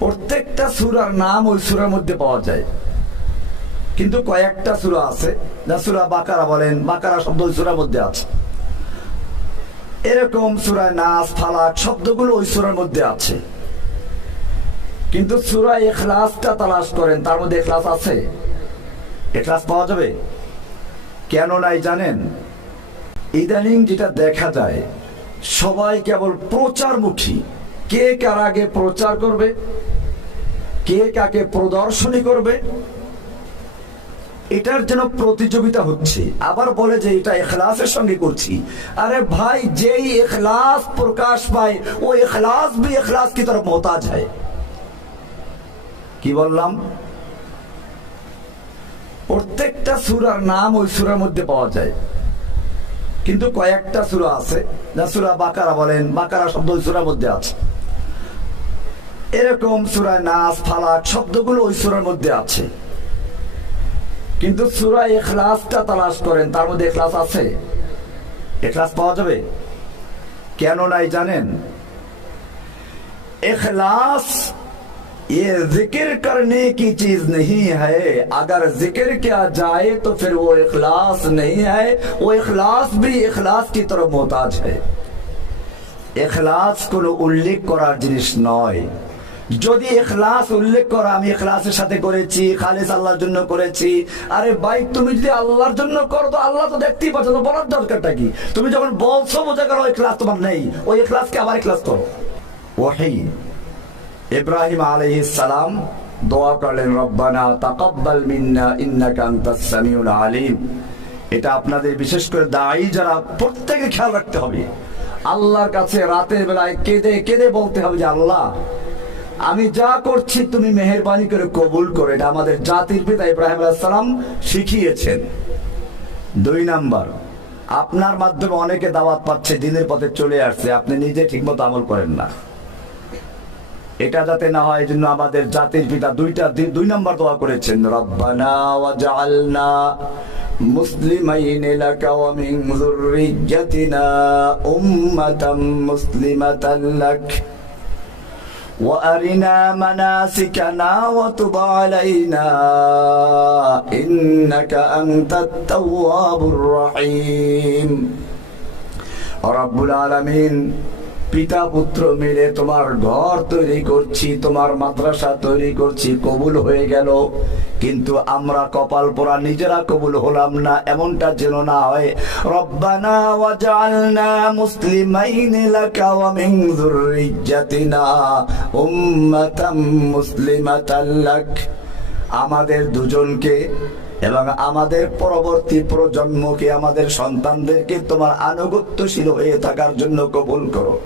প্রত্যেকটা সূরার নাম ওই সূরার মধ্যে পাওয়া যায়, কিন্তু কয়েকটা সূরা আছে যা সূরা বাকারা বলেন, বাকারা শব্দ ওই সূরার মধ্যে আছে। এরকম সূরা নাস, ফালাক শব্দগুলো ওই সূরার মধ্যে আছে, কিন্তু সূরা ইখলাসটা তালাশ করেন, তার মধ্যে ইখলাস আছে? ইখলাস পাওয়া যাবে? কেন নাই জানেন? ইদানিং যেটা দেখা যায়, সবাই কেবল প্রচারমুখী। কে কার আগে প্রচার করবে, কে কাকে প্রদর্শনী করবে, এটার জন্য প্রতিযোগিতা হচ্ছে। আবার বলে যে এটা ইখলাসের সঙ্গে করছি। আরে ভাই, যেই ইখলাস প্রকাশ পায় ও ইখলাস भी इखलास की तरफ मोहताज है। কি বললাম? প্রত্যেকটা সূরার নাম ওই সূরার মধ্যে পাওয়া যায়, কিন্তু কয়েকটা সূরা আছে যা সূরা বাকারা বলেন, বাকারা শব্দ ওই সূরার মধ্যে আছে। এরকম সূরা নাস, ফালাক শব্দগুলো ওই সূরার মধ্যে আছে, কিন্তু সূরা ইখলাসটা তালাশ করেন, তার মধ্যে ইখলাস আছে? ইখলাস পাওয়া যাবে? কেন নাই জানেন? इखलास ये जिक्र करने की चीज नहीं है। अगर जिक्र किया जाए तो फिर वो इखलास नहीं है, वो इखलास भी इखलास की तरफ मोहताज है। इखलास को उल्लेख करार जिनिस नय। যদি ইখলাস উল্লেখ করা আমি ইখলাসের সাথে করেছি, খালিস আল্লাহর জন্য করেছি, আরে ভাই তুমি যদি আল্লাহর জন্য করো তো আল্লাহ তো দেখতেই পাচ্ছ, তো বলার দরকারটা কি? তুমি যখন বলছো বোঝা গেল ইখলাস তোমার নেই, ওই ইখলাসকে আবার ইখলাস করো। ওয়াহি ইব্রাহিম আলাইহিস সালাম দোয়া করলেন, রব্বানা তাকাব্বাল মিন্না ইন্নাকা আনতাস সামিউল আলিম। এটা আপনাদের বিশেষ করে দায়ী যারা প্রত্যেকে খেয়াল রাখতে হবে। আল্লাহর কাছে রাতের বেলায় কেঁদে কেঁদে বলতে হবে যে আল্লাহ, আমি যা করছি তুমি মেহেরবানি করে কবুল করে। এটা আমাদের জাতির পিতা ইব্রাহিম আলাইহিস সালাম শিখিয়েছেন। 2 নাম্বার, আপনার মাধ্যমে অনেকে দাওয়াত পাচ্ছে, দিনের পথে চলে আসছে, আপনি নিজে ঠিকমতো আমল করেন না। এটা যাতে না হয়, এজন্য আমাদের জাতির পিতা 2 নাম্বার দোয়া করেছেন, রব্বানা ওয়াজআলনা মুসলিমাইনি লাকা ওয়া মিন যুররিয়্যাতিনা উম্মাতাম মুসলিমাতান লাক وأرنا مناسكنا وتب علينا إنك أنت التواب الرحيم। رب العالمين, পিতা পুত্র মিলে তোমার ঘর তৈরি করছি, তোমার মাদ্রাসা তৈরি করছি, কবুল হয়ে গেল, কিন্তু আমরা কপাল পোড়া নিজেরা কবুল হলাম না, এমনটা যেন না হয়। রব্বানা ওয়াজআলনা মুসলিমাইনি লাকা ওয়া মিন যুররিয়্যাতিনা উম্মাতাম মুসলিমাতান লাক। আমাদের দুজনকে এবং আমাদের পরবর্তী প্রজন্মকে, আমাদের সন্তানদেরকে তোমার আনুগত্যশীল হয়ে থাকার জন্য কবুল করো।